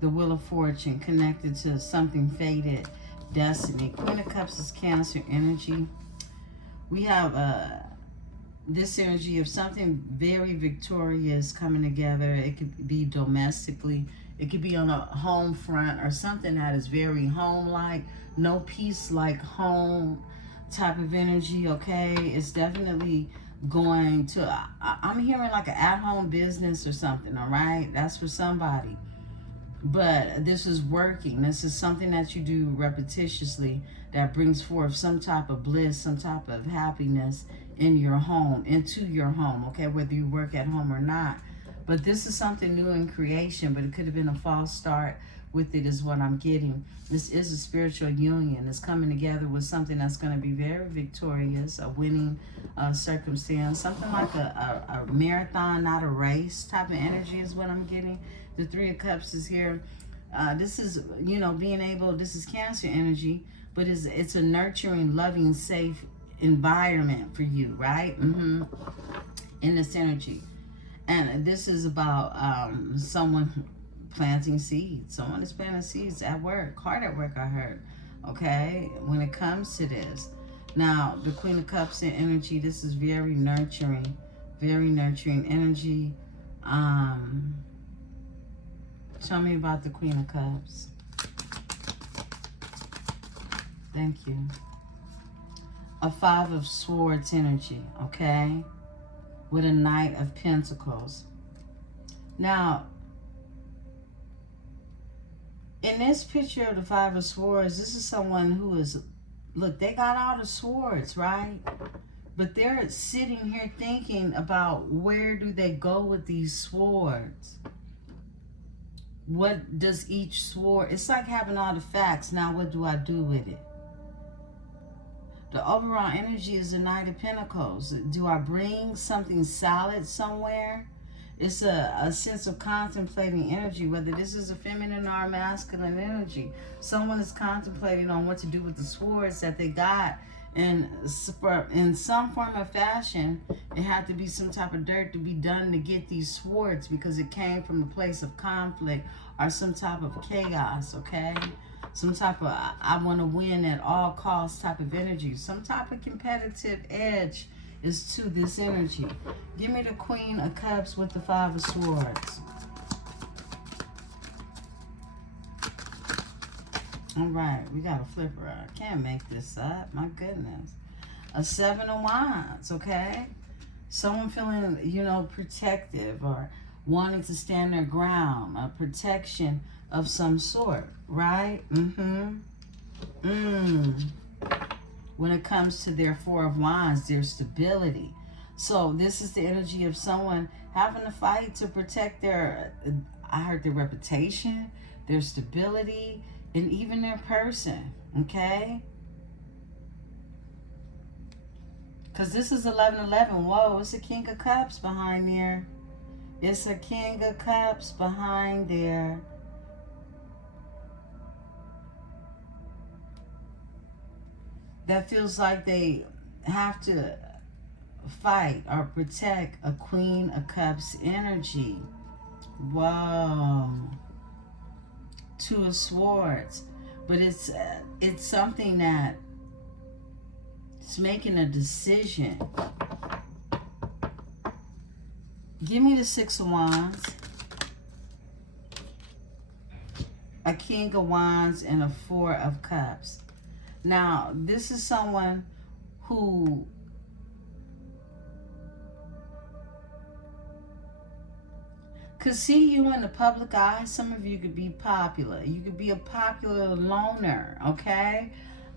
The Wheel of Fortune connected to something fated. Destiny. Queen of Cups is Cancer energy. We have this energy of something very victorious coming together. It could be domestically. It could be on a home front or something that is very home-like. No peace like home type of energy, okay? It's definitely going to, I'm hearing like an at-home business or something, all right? That's for somebody. But this is working. This is something that you do repetitiously that brings forth some type of bliss, some type of happiness in your home, into your home, okay? Whether you work at home or not. But this is something new in creation, but it could have been a false start with it is what I'm getting. This is a spiritual union. It's coming together with something that's going to be very victorious, a winning circumstance, something like a marathon, not a race type of energy is what I'm getting. The 3 of Cups is here. This is, you know, being able, this is Cancer energy, but it's a nurturing, loving, safe environment for you, right? In this energy. And this is about someone planting seeds. Someone is planting seeds at work, hard at work, I heard. Okay, when it comes to this. Now, the Queen of Cups in energy, this is very nurturing Very nurturing energy. Tell me about the Queen of Cups. Thank you. A Five of Swords energy, okay? With a Knight of Pentacles. Now, in this picture of the Five of Swords, this is someone who is, look, they got all the swords, right? But they're sitting here thinking about where do they go with these swords? What does each sword, it's like having all the facts. Now what do I do with it? The overall energy is the Knight of Pentacles. Do I bring something solid somewhere? It's a sense of contemplating energy, whether this is a feminine or a masculine energy. Someone is contemplating on what to do with the swords that they got. And in some form or fashion, it had to be some type of dirt to be done to get these swords, because it came from a place of conflict or some type of chaos, okay? Some type of I want to win at all costs type of energy. Some type of competitive edge is to this energy. Give me the Queen of Cups with the Five of Swords. All right, we got a flipper. I can't make this up. My goodness. A Seven of Wands, okay? Someone feeling, you know, protective or wanting to stand their ground. A protection of some sort, right? When it comes to their Four of Wands, their stability. So this is the energy of someone having to fight to protect their, I heard, their reputation, their stability, and even their person, okay? Because this is 1111. Whoa, it's a King of Cups behind there. It's a King of Cups behind there. That feels like they have to fight or protect a Queen of Cups energy. Whoa. Two of Swords. But it's something that it's making a decision. Give me the Six of Wands. A King of Wands and a Four of Cups. Now, this is someone who could see you in the public eye. Some of you could be popular. You could be a popular loner, okay?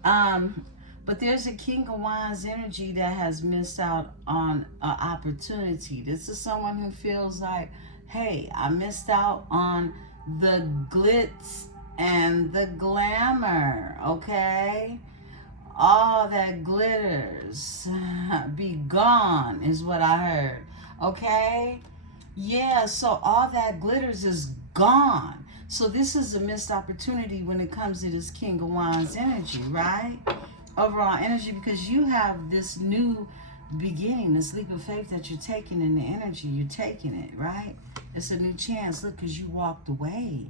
But there's a King of Wands energy that has missed out on an opportunity. This is someone who feels like, hey, I missed out on the glitz and the glamour, okay? All that glitters be gone is what I heard, okay? Yeah, so all that glitters is gone. So this is a missed opportunity when it comes to this King of Wands energy, right? Overall energy, because you have this new beginning, this leap of faith that you're taking in the energy. You're taking it, right? It's a new chance. Look, because you walked away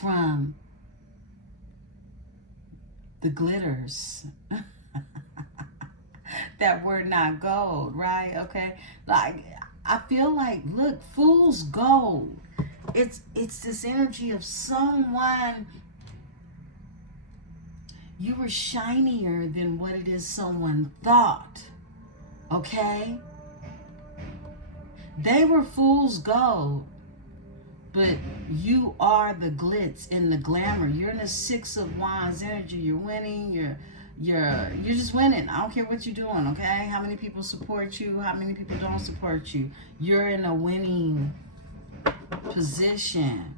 from the glitters that were not gold, right? Okay, like I feel like, look, fool's gold. It's this energy of someone, you were shinier than what it is someone thought, okay? They were fool's gold, but you are the glitz and the glamour. You're in the Six of Wands energy. You're winning. You're just winning. I don't care what you're doing, okay? How many people support you? How many people don't support you? You're in a winning position.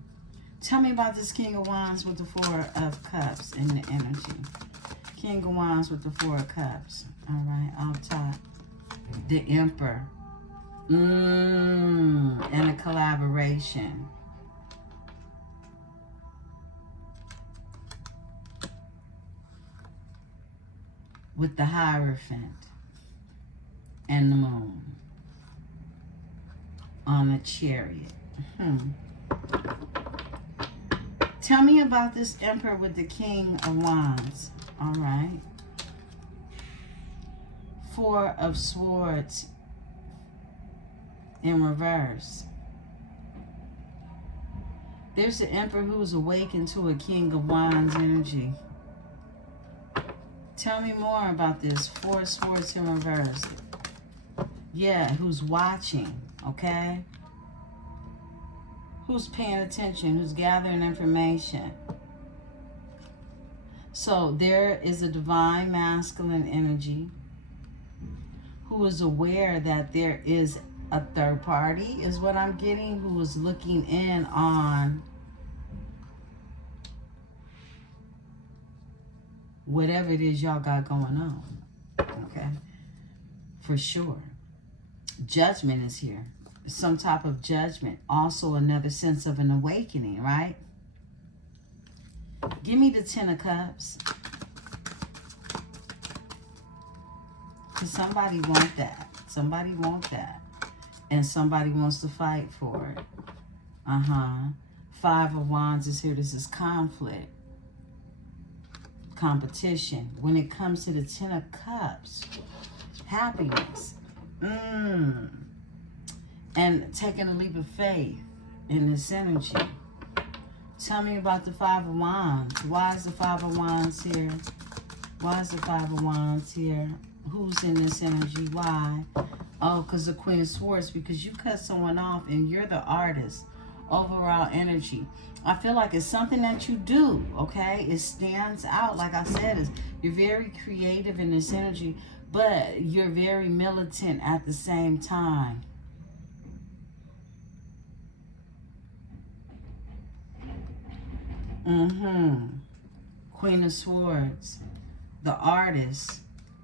Tell me about this King of Wands with the Four of Cups in the energy. King of Wands with the Four of Cups. All right, out top. The Emperor. And a collaboration. With the Hierophant and the Moon on a chariot. Tell me about this Emperor with the King of Wands. All right. Four of Swords. in reverse. There's the Emperor who's awakened to a King of Wands energy. Tell me more about this. Four of Swords in reverse. Yeah, who's watching, okay? Who's paying attention, who's gathering information. So there is a divine masculine energy who is aware that there is a third party, is what I'm getting, who is looking in on whatever it is y'all got going on, okay? For sure. Judgment is here. Some type of judgment. Also another sense of an awakening, right? Give me the 10 of Cups. Because somebody want that. Somebody want that. And somebody wants to fight for it. Five of Wands is here. This is conflict. Competition. When it comes to the 10 of Cups, happiness. And taking a leap of faith in this energy. Tell me about the Five of Wands. Why is the Five of Wands here? Why is the Five of Wands here? Who's in this energy? Why? Oh, because the Queen of Swords. Because you cut someone off and you're the artist. Overall energy. I feel like it's something that you do, okay? It stands out. Like I said, you're very creative in this energy, but you're very militant at the same time. Queen of Swords, the artist,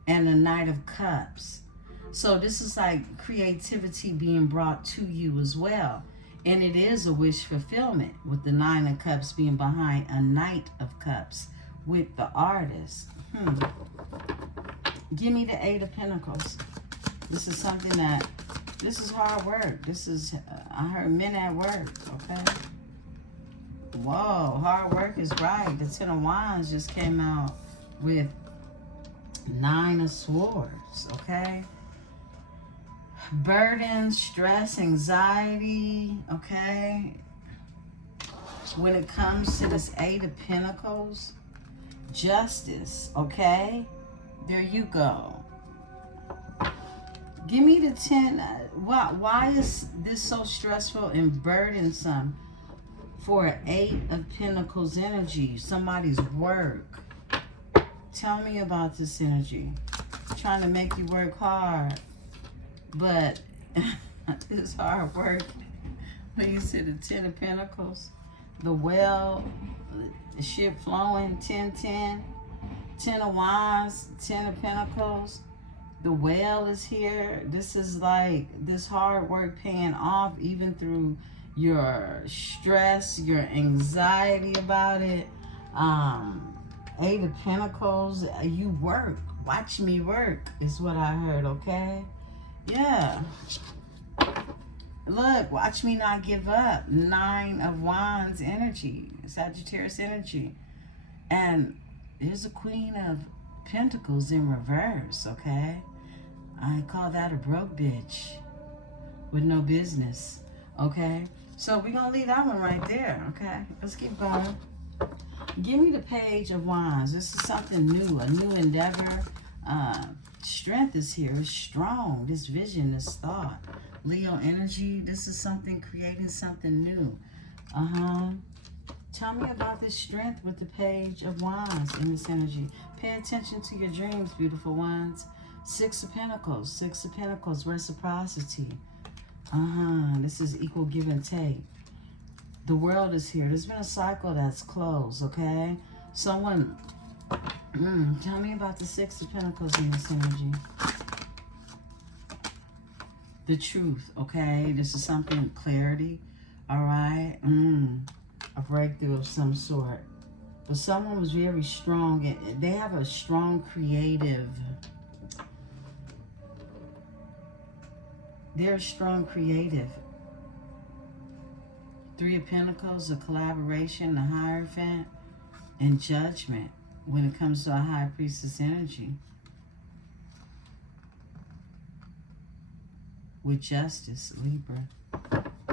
and the Knight of Cups. So this is like creativity being brought to you as well. And it is a wish fulfillment with the Nine of Cups being behind a Knight of Cups with the artist. Give me the Eight of Pentacles. This is something that, this is hard work. This is, I heard men at work, okay? Whoa, hard work is right. The 10 of Wands just came out with 9 of Swords, okay? Burden, stress, anxiety, okay? When it comes to this 8 of Pentacles, justice, okay? There you go. Give me the 10. Why is this so stressful and burdensome for an 8 of Pentacles energy? Somebody's work. Tell me about this energy. Trying to make you work hard. But it's hard work. When you see the 10 of Pentacles, the well, the ship flowing, 10-10, 10 of Wands, 10 of Pentacles, the whale is here. This is like this hard work paying off even through your stress, your anxiety about it. 8 of Pentacles, you work. Watch me work is what I heard, okay? Yeah. Look, watch me not give up. 9 of Wands energy, Sagittarius energy. And here's a Queen of Pentacles in reverse, okay? I call that a broke bitch with no business, okay? So we're going to leave that one right there, okay? Let's keep going. Give me the Page of Wands. This is something new, a new endeavor. Strength is here. It's strong. This vision, this thought. Leo energy. This is something, creating something new. Tell me about this strength with the Page of Wands in this energy. Pay attention to your dreams, beautiful ones. 6 of Pentacles. 6 of Pentacles. Reciprocity. This is equal give and take. The World is here. There's been a cycle that's closed, okay? Someone... tell me about the 6 of Pentacles in this energy. The Truth, okay? This is something, clarity, all right? A breakthrough of some sort. But someone was very strong. They have a strong creative... They're strong creative. 3 of Pentacles, a collaboration, a Hierophant, and Judgment. When it comes to a High Priestess energy. with justice, Libra.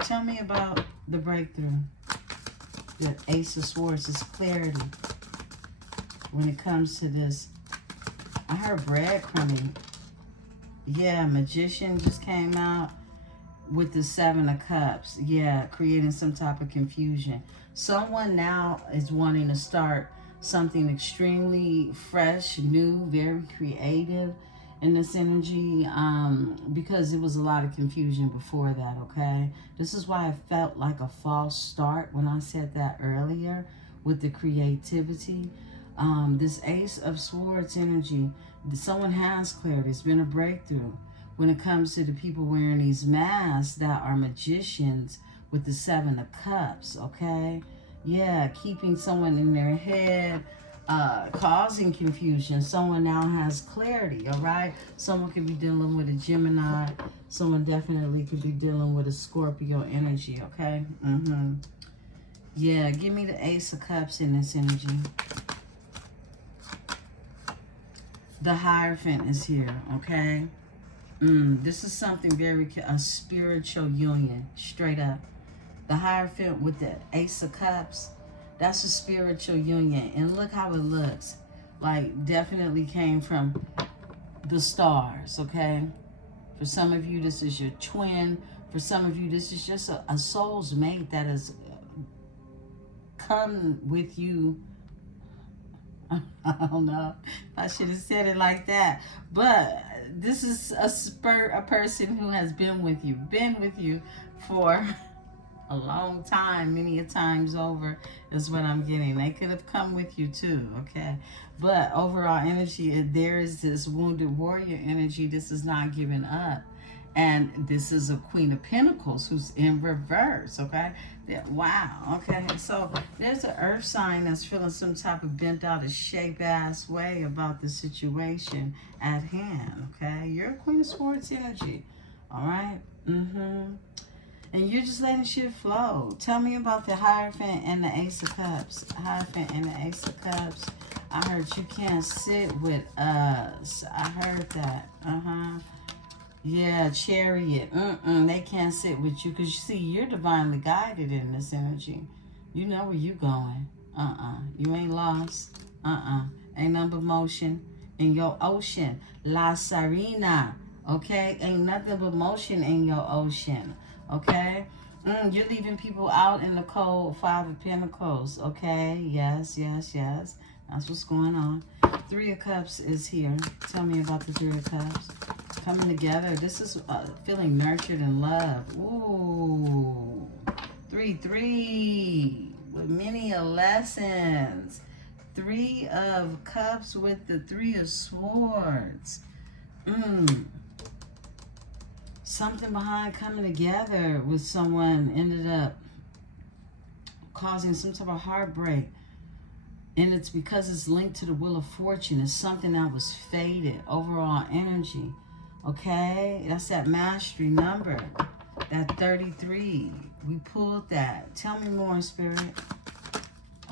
Tell me about the breakthrough. The Ace of Swords is clarity. When it comes to this, I heard breadcrumbing. Yeah, Magician just came out with the Seven of Cups. Yeah, creating some type of confusion. Someone now is wanting to start something extremely fresh, new, very creative in this energy, because it was a lot of confusion before that, okay? This is why I felt like a false start when I said that earlier with the creativity. This Ace of Swords energy, someone has clarity. It's been a breakthrough when it comes to the people wearing these masks that are magicians with the Seven of Cups, okay? Yeah, keeping someone in their head, causing confusion. Someone now has clarity, all right? Someone could be dealing with a Gemini. Someone definitely could be dealing with a Scorpio energy, okay? Yeah, give me the Ace of Cups in this energy. The Hierophant is here, okay? This is something very, a spiritual union, straight up. The Hierophant with the Ace of Cups, that's a spiritual union. And look how it looks. Like, definitely came from the stars, okay? For some of you, this is your twin. For some of you, this is just a soul's mate that has come with you. I don't know. I should have said it like that. But this is a person who has been with you for a long time, many a times over, is what I'm getting. They could have come with you too, okay? But overall energy, there is this wounded warrior energy. This is not giving up. And this is a Queen of Pentacles who's in reverse, okay? Wow, okay. So there's an earth sign that's feeling some type of bent out of shape ass way about the situation at hand, okay? You're a Queen of Swords energy, all right? And you're just letting shit flow. Tell me about the Hierophant and the Ace of Cups. Hierophant and the Ace of Cups. I heard you can't sit with us. I heard that. Yeah, Chariot. They can't sit with you because, you see, you're divinely guided in this energy. You know where you're going. You ain't lost. Ain't nothing but motion in your ocean. La Sirena. Okay? Ain't nothing but motion in your ocean. Okay? You're leaving people out in the cold. Five of Pentacles. Okay? Yes. That's what's going on. Three of Cups is here. Tell me about the Three of Cups. Coming together. This is feeling nurtured and loved. Ooh. 3 with many lessons. Three of Cups with the Three of Swords. Something behind coming together with someone ended up causing some type of heartbreak. And it's because it's linked to the Wheel of Fortune. It's something that was faded. Overall energy. Okay? That's that mastery number. That 33. We pulled that. Tell me more, Spirit.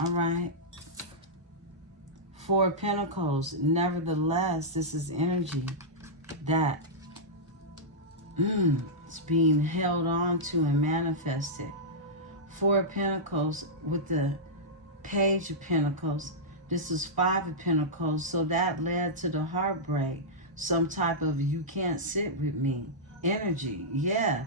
All right. Four of Pentacles. Nevertheless, this is energy that it's being held on to and manifested. Four of Pentacles with the Page of Pentacles. This is Five of Pentacles. So that led to the heartbreak. Some type of you can't sit with me energy. Yeah.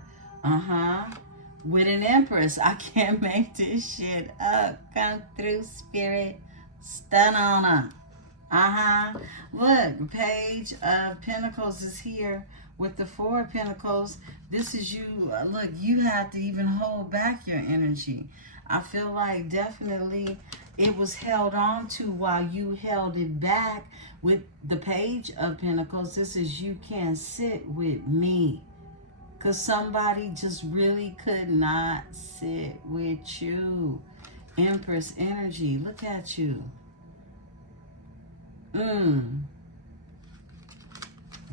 With an Empress. I can't make this shit up. Come through, Spirit. Stun on her. Look, Page of Pentacles is here with the Four of Pentacles. This is you. Look, you have to even hold back your energy. I feel like definitely it was held on to while you held it back with the Page of Pentacles. This is you can't sit with me. Because somebody just really could not sit with you. Empress energy. Look at you.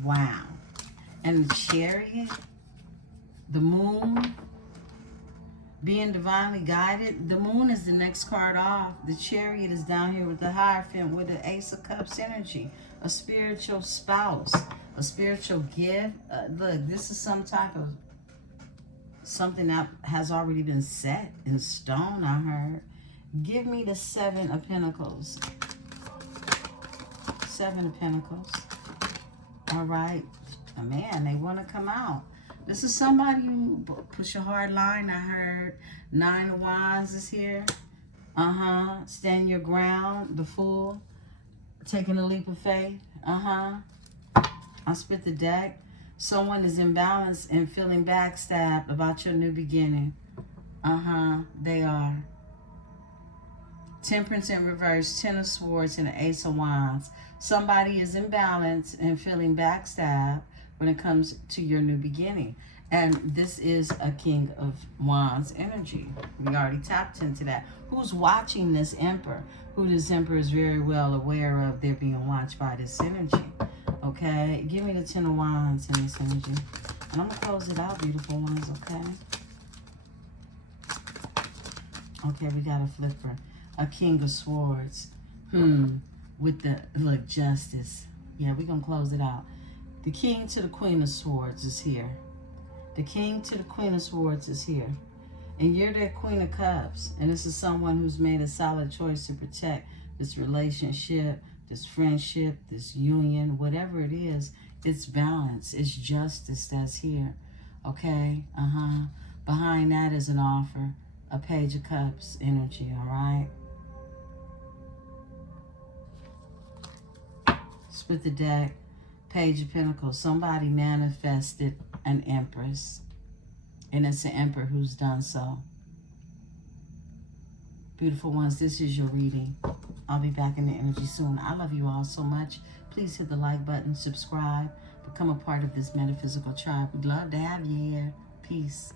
Wow. And the Chariot. The Moon. Being divinely guided. The Moon is the next card off. The Chariot is down here with the Hierophant with the Ace of Cups energy. A spiritual spouse. a spiritual gift. Look, this is some type of something that has already been set in stone, I heard. Give me the Seven of Pentacles. Seven of Pentacles. All right. Man, they want to come out. This is somebody who push a hard line, I heard. Nine of Wands is here. Stand your ground. The Fool. Taking a leap of faith. I spit the deck. Someone is imbalanced and feeling backstabbed about your new beginning. They are. Temperance in reverse, Ten of Swords, and the Ace of Wands. Somebody is imbalanced and feeling backstabbed when it comes to your new beginning. And this is a King of Wands energy. We already tapped into that. Who's watching this Emperor? Who this Emperor is very well aware of. They're being watched by this energy. Okay? Give me the Ten of Wands in this energy. And I'm going to close it out, beautiful ones, okay? Okay, we got a flipper. A King of Swords. With the, look, Justice. Yeah, we're going to close it out. The King to the Queen of Swords is here. The King to the Queen of Swords is here. And you're their Queen of Cups. And this is someone who's made a solid choice to protect this relationship, this friendship, this union, whatever it is. It's balance. It's justice that's here. Okay? Behind that is an offer. A Page of Cups energy, all right? Split the deck. Page of Pentacles. Somebody manifested an Empress. And it's an Emperor who's done so. Beautiful ones, this is your reading. I'll be back in the energy soon. I love you all so much. Please hit the like button, subscribe, become a part of this metaphysical tribe. We'd love to have you here. Peace.